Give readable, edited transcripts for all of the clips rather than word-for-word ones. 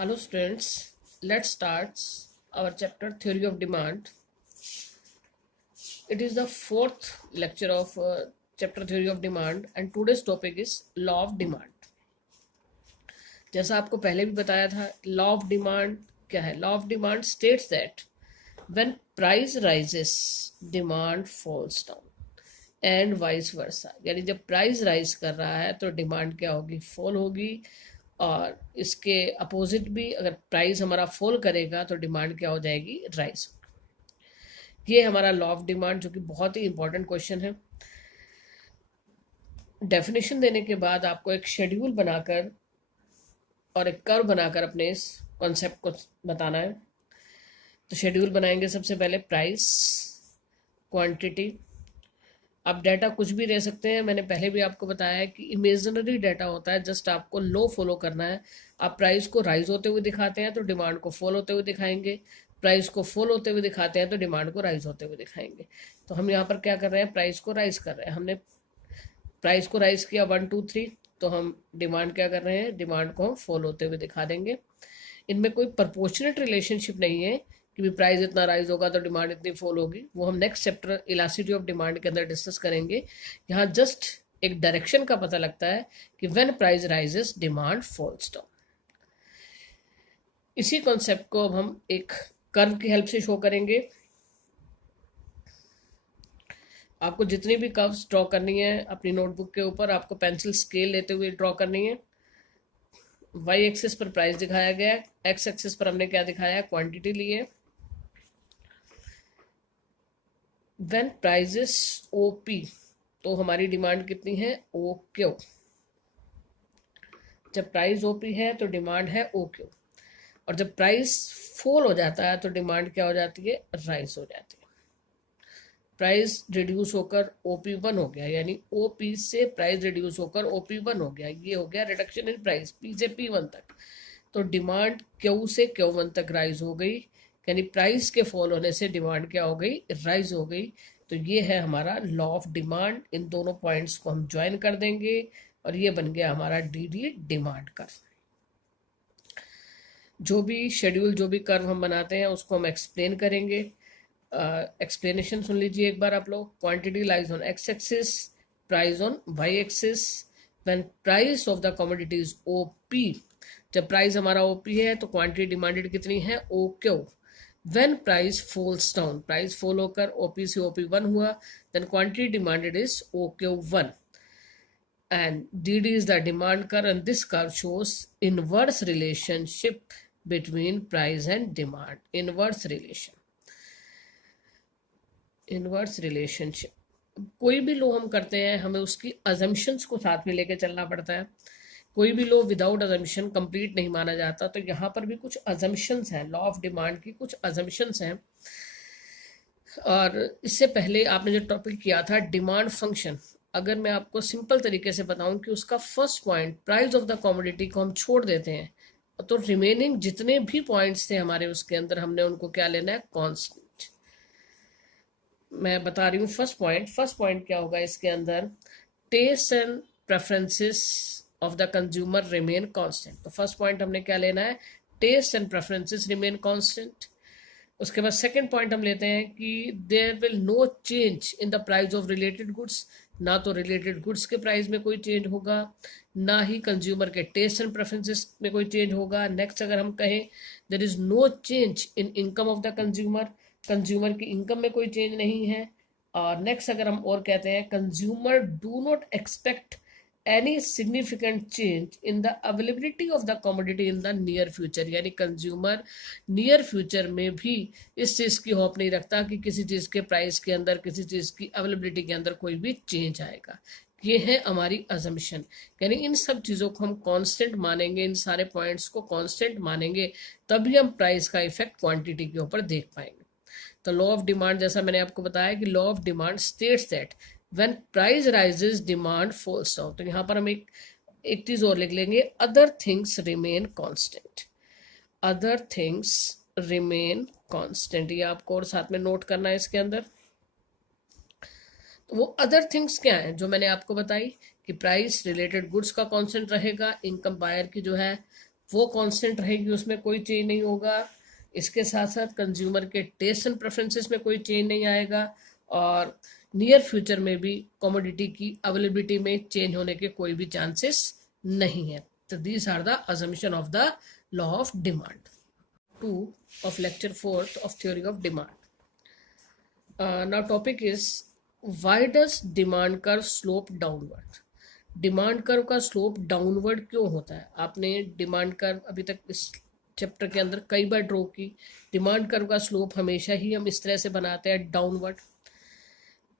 Hello students, let's start our chapter Theory of Demand. It is the fourth lecture of chapter Theory of Demand and today's topic is Law of Demand. जैसा आपको पहले भी बताया था, Law of Demand क्या है? Law of Demand states that when price rises, demand falls down and vice versa. यानी जब प्राइस राइज कर रहा है तो डिमांड क्या होगी? फॉल होगी। और इसके अपोजिट भी, अगर प्राइस हमारा फॉल करेगा तो डिमांड क्या हो जाएगी? राइज। ये हमारा लॉ ऑफ डिमांड, जो कि बहुत ही इंपॉर्टेंट क्वेश्चन है। डेफिनेशन देने के बाद आपको एक शेड्यूल बनाकर और एक कर्व बनाकर अपने इस कॉन्सेप्ट को बताना है। तो शेड्यूल बनाएंगे सबसे पहले प्राइस, क्वांटिटी। आप डाटा कुछ भी ले सकते हैं, मैंने पहले भी आपको बताया है कि इमेजिनरी डाटा होता है, जस्ट आपको लो फॉलो करना है। आप प्राइस को राइज होते हुए दिखाते हैं तो डिमांड को फॉल होते हुए दिखाएंगे, प्राइस को फॉल होते हुए दिखाते हैं तो डिमांड को राइज होते हुए दिखाएंगे। तो हम यहाँ पर क्या कर रहे हैं? प्राइस को राइज कर रहे हैं। हमने प्राइस को राइज किया 1 2 3, तो हम डिमांड क्या कर रहे हैं? डिमांड को हम फॉल होते हुए दिखा देंगे। इनमें कोई प्रपोर्शनेट रिलेशनशिप नहीं है कि भी प्राइस इतना राइज होगा तो डिमांड इतनी फॉल होगी। वो हम next chapter elasticity of demand के अंदर डिस्कस करेंगे। यहाँ जस्ट एक डायरेक्शन का पता लगता है कि when price rises demand falls down. इसी कॉन्सेप्ट को अब हम एक कर्व की हेल्प से शो करेंगे। आपको जितनी भी कर्व्स ड्रॉ करनी है अपनी नोटबुक के ऊपर, आपको पेंसिल स्केल लेते हुए ड्रॉ करनी है। वाई एक्सिस पर प्राइस दिखाया गया है, एक्स एक्सिस पर हमने क्या दिखाया है? क्वांटिटी ली है। व्हेन प्राइजेस ओपी, तो हमारी डिमांड कितनी है? O Q. जब प्राइस ओपी है तो डिमांड है ओ क्यू। और जब प्राइस फॉल हो जाता है तो डिमांड क्या हो जाती है? राइज हो जाती है। प्राइस रिड्यूस होकर ओपी वन हो गया, यानी ओपी से प्राइस रिड्यूस होकर ओपी वन हो गया। ये हो गया रिडक्शन इन प्राइस, पी से पी वन तक। तो डिमांड क्यू से क्यू वन तक राइज हो गई, यानी प्राइस के फॉल होने से डिमांड क्या हो गई? राइज हो गई। तो ये है हमारा लॉ ऑफ डिमांड। इन दोनों पॉइंट्स को हम ज्वाइन कर देंगे और ये बन गया हमारा डी डी डिमांड कर्व। जो भी शेड्यूल, जो भी कर्व हम बनाते हैं उसको हम एक्सप्लेन करेंगे। एक्सप्लेनेशन सुन लीजिए एक बार आप लोग। Quantity lies on X axis, price on Y axis. When price of the commodity is OP, जब प्राइस हमारा ओपी है तो क्वांटिटी डिमांडेड कितनी है? O Q. When price falls down, price fall होकर ओपी से ओपी वन हुआ, then quantity demanded is O Q one. And DD is the demand curve, and this curve shows inverse relationship between price and demand. Inverse relation. Inverse relationship. कोई भी लो हम करते हैं, हमें उसकी assumptions को साथ में लेके चलना पड़ता है। कोई भी लो विदाउट assumption कंप्लीट नहीं माना जाता। तो यहाँ पर भी कुछ assumptions हैं, लॉ ऑफ डिमांड की कुछ assumptions हैं। और इससे पहले आपने जो टॉपिक किया था डिमांड फंक्शन, अगर मैं आपको सिंपल तरीके से बताऊं कि उसका first point price of the commodity को हम छोड़ देते हैं, तो रिमेनिंग जितने भी पॉइंट्स थे हमारे उसके अंदर, हमने उनको क्या लेना है? कांस्टेंट। मैं बता रही हूँ फर्स्ट पॉइंट क्या होगा इसके अंदर? Test and preferences of the consumer remain constant. तो फर्स्ट पॉइंट हमने क्या लेना है? Test and preferences remain constant. उसके बाद सेकंड पॉइंट हम लेते हैं कि there will no change in the price of related goods. ना तो रिलेटेड गुड्स के प्राइस में कोई चेंज होगा, ना ही कंज्यूमर के टेस्ट एंड प्रेफरेंसेस में कोई चेंज होगा। नेक्स्ट अगर हम कहें there is no change in income of the consumer, consumer की इनकम में कोई चेंज नहीं है। और नेक्स्ट अगर हम और कहते हैं consumer do not expect any significant change in the availability of the commodity in the near future, यानी कंज्यूमर नियर फ्यूचर में भी इस चीज़ की होप नहीं रखता कि किसी चीज़ के प्राइस के अंदर, किसी चीज़ की अवेलेबिलिटी के अंदर कोई भी चेंज आएगा। ये है हमारी अजम्पशन। यानी इन सब चीज़ों को हम कांस्टेंट मानेंगे, इन सारे पॉइंट्स को कांस्टेंट मानेंगे, तभी हम प्राइस का इफेक्ट क्वांटिटी के ऊपर देख पाएंगे। तो लॉ ऑफ डिमांड, जैसा मैंने आपको बताया कि law of demand states that when price rises demand falls down। तो यहाँ पर हम एक चीज और लिख लेंगे, other things remain constant। other things remain constant, ये आपको और साथ में नोट करना है इसके अंदर। तो वो अदर थिंग्स क्या है जो मैंने आपको बताई कि प्राइस रिलेटेड गुड्स का कांस्टेंट रहेगा, इनकम बायर की जो है वो कांस्टेंट रहेगी, उसमें कोई चेंज नहीं होगा। इसके साथ साथ कंज्यूमर के टेस्ट एंड प्रेफरेंसेस में कोई चेंज नहीं आएगा, और नियर फ्यूचर में भी कमोडिटी की अवेलेबिलिटी में चेंज होने के कोई भी चांसेस नहीं है। तो these are the assumption of the law of demand. 2 of lecture 4th of theory of demand. Now topic is, why does demand curve slope downward? Demand curve का स्लोप डाउनवर्ड क्यों होता है? आपने डिमांड कर्व अभी तक इस chapter के अंदर कई बार ड्रॉ की। डिमांड कर्व का स्लोप हमेशा ही हम इस तरह से बनाते हैं, downward.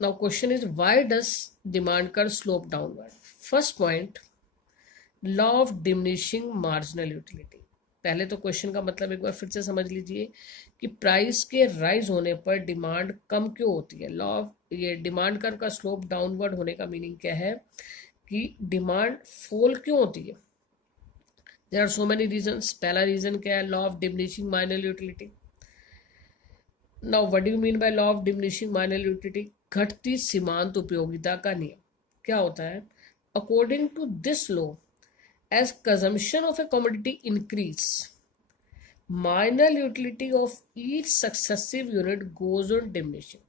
Now question is, why does demand curve slope downward? First point, law of diminishing marginal utility. पहले तो क्वेश्चन का मतलब एक बार फिर से समझ लीजिए कि प्राइस के राइज होने पर डिमांड कम क्यों होती है। लॉ ऑफ ये डिमांड कर्व का स्लोप डाउनवर्ड होने का मीनिंग क्या है कि डिमांड फॉल क्यों होती है। There are so many reasons. पहला रीजन क्या है? Law of diminishing marginal utility. Now what do you mean by law of diminishing marginal utility? घटती सीमांत उपयोगिता का नियम। क्या होता है? According to this law, as consumption of a commodity increase, marginal utility of each successive unit goes on diminishing.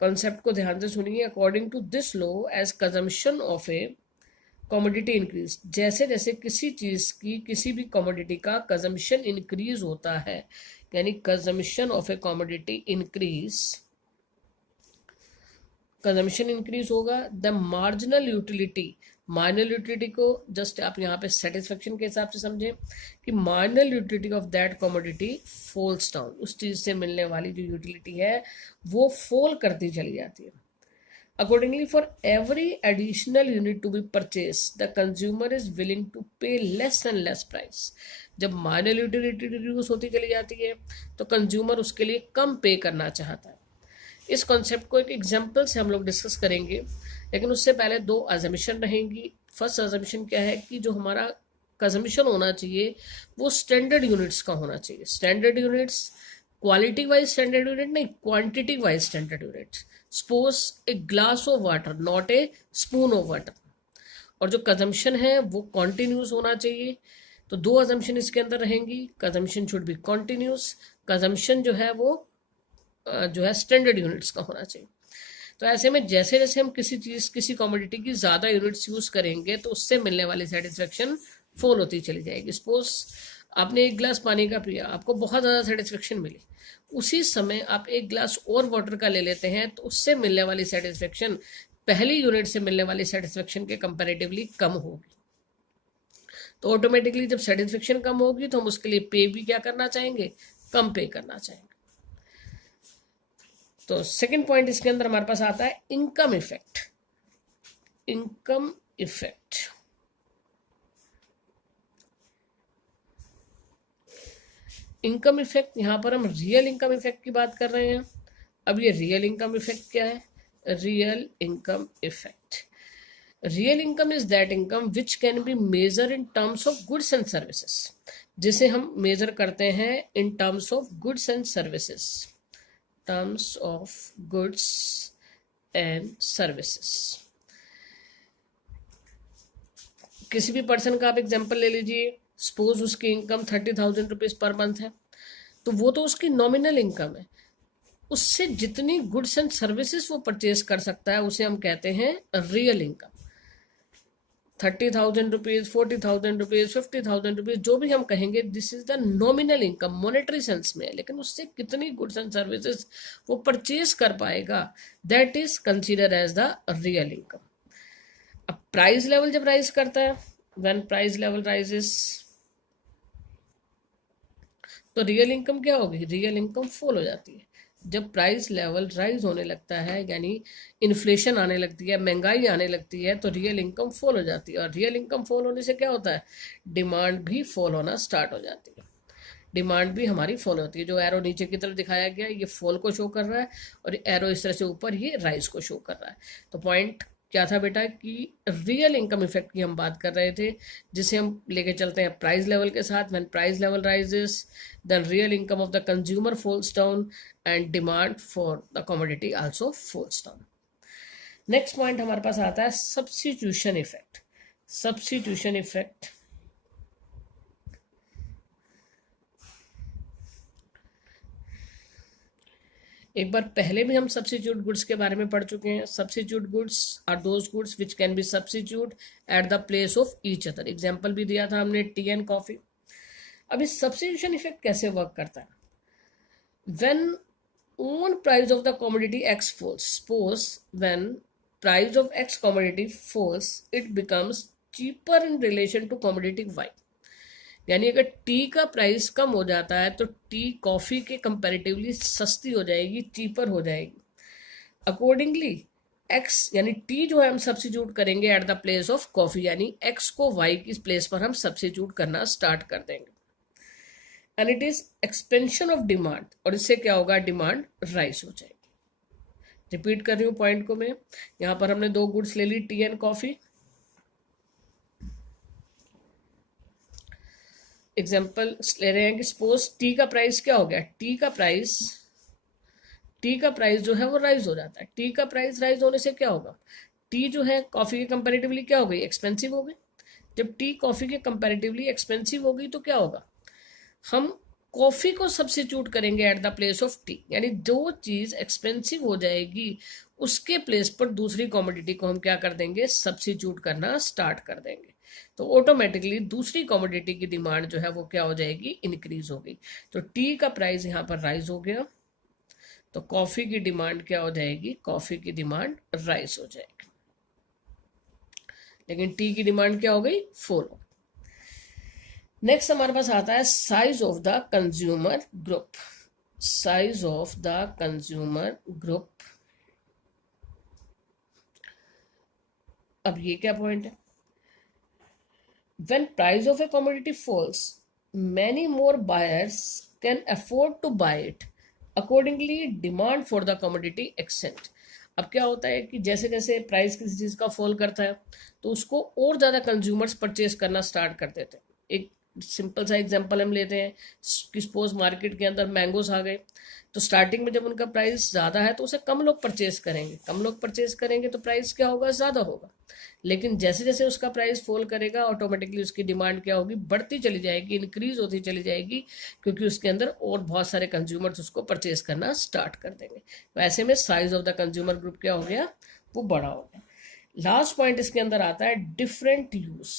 Concept को ध्यान से सुनिए। According to this law, as consumption of a commodity increase, जैसे जैसे किसी चीज की, किसी भी कमोडिटी का कंजम्पशन इंक्रीज होता है, यानी consumption of a commodity increase, consumption increase होगा, the marginal utility, marginal utility को जस्ट आप यहाँ पे सेटिस्फेक्शन के हिसाब से समझें कि marginal utility of that commodity falls down. उस चीज से मिलने वाली जो यूटिलिटी है वो फॉल करती चली जाती है। Accordingly, for every additional unit to be purchase, the consumer is willing to pay less and less price. जब मार्जिनल यूटिलिटी रिड्यूस होती चली जाती है तो कंज्यूमर उसके लिए कम पे करना चाहता है। इस कॉन्सेप्ट को एक एग्जाम्पल से हम लोग डिस्कस करेंगे, लेकिन उससे पहले 2 अजम्पशन रहेंगी। फर्स्ट अजम्पशन क्या है कि जो हमारा कंजम्पशन होना चाहिए वो स्टैंडर्ड यूनिट्स का होना चाहिए। Standard units quality wise standard unit नहीं, quantity wise standard units. Suppose a glass of water, not a spoon of water. और जो कंजम्पशन है वो कॉन्टिन्यूस होना चाहिए। तो 2 अजम्पशन इसके अंदर रहेंगी। Consumption should be continuous, consumption जो है वो जो है स्टैंडर्ड यूनिट्स का होना चाहिए। तो ऐसे में जैसे जैसे हम किसी चीज, किसी कमोडिटी की ज्यादा यूनिट्स यूज करेंगे तो उससे मिलने वाली सेटिस्फेक्शन फॉल होती चली जाएगी। सपोज आपने 1 गिलास पानी का पिया, आपको बहुत ज्यादा सेटिस्फेक्शन मिली, उसी समय आप 1 गिलास और वाटर का ले लेते हैं तो उससे मिलने वाली सेटिस्फेक्शन पहली यूनिट से मिलने वाली सेटिस्फेक्शन के कंपेरेटिवली कम होगी। तो ऑटोमेटिकली जब सेटिस्फेक्शन कम होगी तो हम उसके लिए पे भी क्या करना चाहेंगे? कम पे करना चाहेंगे। तो सेकंड पॉइंट इसके अंदर हमारे पास आता है income effect. Income effect, income effect, यहां पर हम रियल इनकम इफेक्ट की बात कर रहे हैं। अब ये रियल इनकम इफेक्ट क्या है? Real income effect, real income is that income which can be measure in terms of goods and services, जिसे हम मेजर करते हैं in terms of goods and services, terms of goods and services। किसी भी person का आप example ले लीजिए। सपोज उसकी इनकम 30,000 रुपीज पर मंथ है, तो वो तो उसकी नॉमिनल इनकम है। उससे जितनी गुड्स एंड सर्विसेज वो परचेज कर सकता है उसे हम कहते हैं real income. 30,000 rupees, 40,000 rupees, 50,000 rupees, जो भी हम कहेंगे, this is the nominal income, monetary sense में। लेकिन उससे कितनी गुड्स एंड सर्विसेज वो परचेज कर पाएगा, that is consider as the real income. अब प्राइस लेवल जब राइज करता है, व्हेन प्राइस लेवल राइजेस, तो रियल इनकम क्या होगी? रियल इनकम फॉल हो जाती है। जब प्राइस लेवल राइज होने लगता है, यानी इन्फ्लेशन आने लगती है, महंगाई आने लगती है, तो रियल इनकम फॉल हो जाती है। और रियल इनकम फॉल होने से क्या होता है? डिमांड भी फॉल होना स्टार्ट हो जाती है। डिमांड भी हमारी फॉल होती है। जो एरो नीचे की तरफ दिखाया गया ये फॉल को शो कर रहा है, और एरो इस तरह से ऊपर ये राइज को शो कर रहा है। तो पॉइंट क्या था बेटा कि रियल इनकम इफेक्ट की हम बात कर रहे थे, जिसे हम लेके चलते हैं प्राइस लेवल के साथ। When price level rises, then real income of the consumer falls down and demand for the commodity also falls down. Next point हमारे पास आता है सब्स्टिट्यूशन इफेक्ट। सब्स्टिट्यूशन इफेक्ट, एक बार पहले भी हम सब्स्टिट्यूट गुड्स के बारे में पढ़ चुके हैं. Substitute goods are those goods which can be substitute at the place of each other. Example भी दिया था हमने, टी एंड कॉफी. अब इस सब्स्टिट्यूशन इफेक्ट कैसे वर्क करता है? When own price of the commodity X falls, suppose when price of X commodity falls, it becomes cheaper in relation to commodity Y. यानी अगर टी का प्राइस कम हो जाता है तो टी कॉफी के कंपैरेटिवली सस्ती हो जाएगी, चीपर हो जाएगी. अकॉर्डिंगली एक्स यानी टी जो है हम सब्स्टिट्यूट करेंगे eight the place of coffee, यानी एक्स को वाई की प्लेस पर हम सब्स्टिट्यूट करना स्टार्ट कर देंगे. And it is expansion of demand, और इससे क्या होगा? डिमांड राइज हो जाएगी. रिपीट कर रही हूँ पॉइंट को मैं. यहां पर हमने दो गुड्स ले ली, टी एंड कॉफी. एग्जाम्पल ले रहे हैं कि सपोज टी का प्राइस क्या हो गया? टी का प्राइस जो है वो राइज हो जाता है. टी का प्राइस राइज होने से क्या होगा? टी जो है कॉफी के कंपैरेटिवली क्या हो गई? एक्सपेंसिव हो गई. जब टी कॉफी के कंपैरेटिवली एक्सपेंसिव हो गई तो क्या होगा? हम कॉफी को सब्स्टिट्यूट करेंगे eight the place of T, यानी जो चीज एक्सपेंसिव हो जाएगी उसके प्लेस पर दूसरी कमोडिटी को हम क्या कर देंगे? सब्स्टिट्यूट करना स्टार्ट कर देंगे. तो ऑटोमेटिकली दूसरी कमोडिटी की डिमांड जो है वो क्या हो जाएगी? इंक्रीज हो गई. तो टी का प्राइस यहां पर राइज हो गया, तो कॉफी की डिमांड क्या हो जाएगी? कॉफी की डिमांड राइज हो जाएगी. लेकिन टी की डिमांड क्या हो गई? फॉल हो. नेक्स्ट हमारे पास आता है size of the consumer group. Size of the consumer group. अब ये क्या पॉइंट है? When price of a commodity falls, many more buyers can afford to buy it. Accordingly demand for the commodity extend. अब क्या होता है कि जैसे जैसे प्राइस किसी चीज का फॉल करता है तो उसको और ज्यादा कंज्यूमर्स परचेज करना स्टार्ट कर देते हैं. एक सिंपल सा एग्जांपल हम लेते हैं कि सपोज मार्केट के अंदर मैंगोस आ गए, तो स्टार्टिंग में जब उनका प्राइस ज़्यादा है तो उसे कम लोग परचेज करेंगे. कम लोग परचेज करेंगे तो प्राइस क्या होगा? ज़्यादा होगा. लेकिन जैसे जैसे उसका प्राइस फॉल करेगा ऑटोमेटिकली उसकी डिमांड क्या होगी? बढ़ती चली जाएगी, इंक्रीज होती चली जाएगी, क्योंकि उसके अंदर और बहुत सारे कंज्यूमर्स उसको परचेज करना स्टार्ट कर देंगे. तो ऐसे में size of the consumer group क्या हो गया? वो बड़ा हो गया. लास्ट पॉइंट इसके अंदर आता है different use.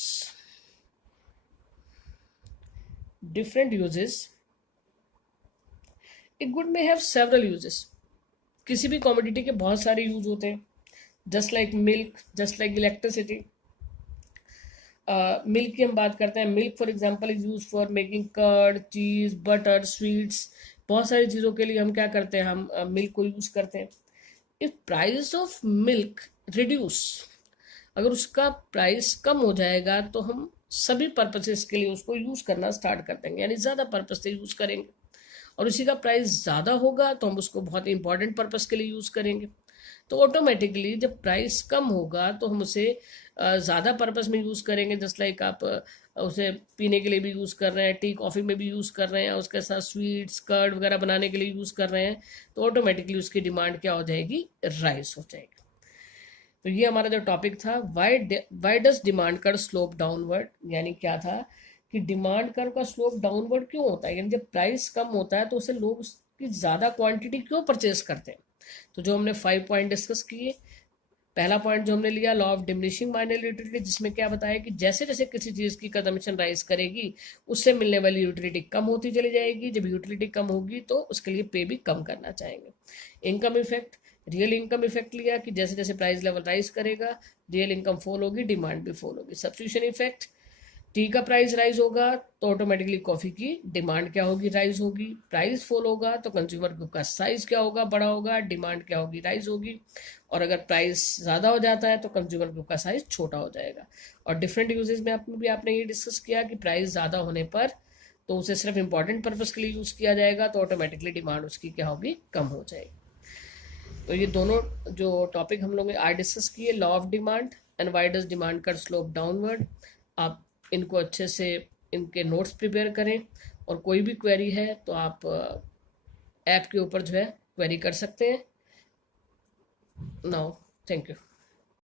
Different uses. A good may have several uses. किसी भी कमोडिटी के बहुत सारे यूज होते हैं. Just like milk, just like electricity. Milk की हम बात करते हैं. Milk for example is use for making curd, cheese, butter, sweets. बहुत सारी चीज़ों के लिए हम क्या करते हैं? हम मिल्क को यूज करते हैं. If price of milk reduce, अगर उसका प्राइस कम हो जाएगा तो हम सभी पर्पसेस के लिए उसको यूज करना स्टार्ट कर देंगे, यानी ज्यादा पर्पस से यूज करेंगे. और उसी का प्राइस ज्यादा होगा तो हम उसको बहुत इंपॉर्टेंट पर्पस के लिए यूज करेंगे. तो ऑटोमेटिकली जब प्राइस कम होगा तो हम उसे ज़्यादा पर्पस में यूज़ करेंगे. जस्ट लाइक आप उसे पीने के लिए भी यूज़ कर रहे हैं, टी कॉफ़ी में भी यूज़ कर रहे हैं, उसके साथ स्वीट्स, कर्ड वगैरह बनाने के लिए यूज़ कर रहे हैं, तो ऑटोमेटिकली उसकी डिमांड क्या हो जाएगी? राइज हो जाएगी. तो ये हमारा जो टॉपिक था, why does demand curve slope downward, यानी क्या था कि डिमांड कर्व का स्लोप डाउनवर्ड क्यों होता है, यानी जब प्राइस कम होता है तो उसे लोग उसकी ज़्यादा क्वांटिटी क्यों परचेज करते हैं. तो जो हमने 5 पॉइंट डिस्कस किए, पहला पॉइंट जो हमने लिया law of diminishing marginal utility, जिसमें क्या बताया कि जैसे जैसे किसी चीज़ की कंजम्पशन राइज करेगी उससे मिलने वाली यूटिलिटी कम होती चली जाएगी. जब यूटिलिटी कम होगी तो उसके लिए पे भी कम करना चाहेंगे. Income effect, real income effect लिया कि जैसे जैसे प्राइस लेवल राइज करेगा रियल इनकम फॉल होगी, डिमांड भी फॉल होगी. सब्स्टिट्यूशन इफेक्ट, टी का प्राइस राइज होगा तो ऑटोमेटिकली कॉफी की डिमांड क्या होगी? राइज होगी. प्राइस फॉल होगा तो कंज्यूमर ग्रुप का साइज क्या होगा? बड़ा होगा, डिमांड क्या होगी? राइज होगी. और अगर प्राइस ज़्यादा हो जाता है तो कंज्यूमर ग्रुप का साइज छोटा हो जाएगा. और डिफरेंट यूजेस में आपने ये डिस्कस किया कि प्राइस ज़्यादा होने पर तो उसे सिर्फ इंपॉर्टेंट पर्पज़ के लिए यूज़ किया जाएगा, तो ऑटोमेटिकली डिमांड उसकी क्या होगी? कम हो जाएगी. तो ये दोनों जो टॉपिक हम लोग आज डिस्कस किए, law of demand and why does demand curve slope downward, आप इनको अच्छे से इनके नोट्स प्रिपेयर करें. और कोई भी क्वेरी है तो आप ऐप के ऊपर जो है क्वेरी कर सकते हैं. Now thank you.